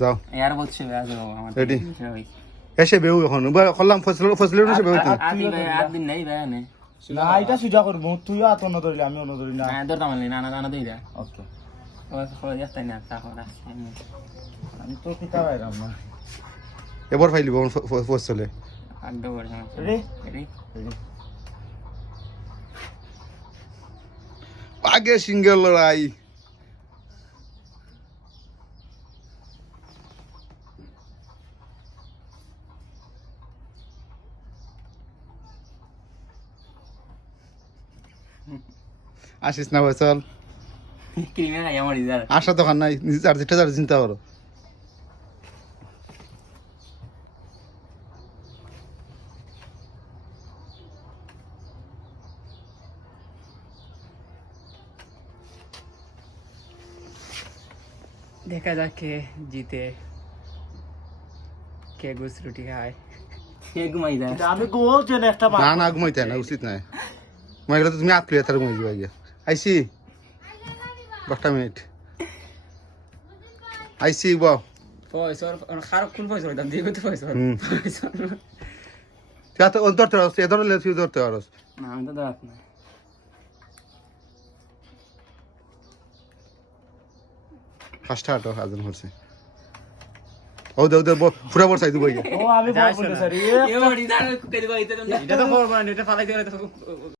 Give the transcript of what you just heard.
যাও यार बहुत से आज हो हमारे Ready? এসে বেউ এখন করলাম ফসলের এসে বেউ आठ दिन नहीं भाई ने না এটা সুজা করবো তুইও আত অন্য ধরলি আমি অন্য ধরি না ना दर तामले ना ना दे दे ওকে और खोल जाता है ना ता हो रहा আমি তো পিতা বাইরাম না এবার ফাইলিব ফসলে आग दो वर्ष রেডি रेडी আগে সিঙ্গেল লড়াই আসিস না বছর क्रीम है या मर इधर আশা দোকান নাই নিজে আর যেটা চিন্তা করো देखा जाए के जीते के गुस रोटी खाए के घुमाई जाए আমি গোল যেন একটা না না ঘুমাইতে না উচিত নাই ঘুমাই গেলে তো তুমি আটকে তার ঘুমাই যাবে গিয়া আইসি 10 মিনিট আইসি বাও فويس اور خارق كل فويس ودم دي قلت فويس তুই তো ধরতে পারছ এ ধরলে তুই ধরতে পারছ না আমি তো দাঁড়াত না ফার্স্ট হার্ট আজন হচ্ছে ও দে পুরা বড় সাইজ বইয়া ও আমি বলবো স্যার এ বড়ি দাঁড়া কে দিবা এটা তো এটা ফালাই দিলে তো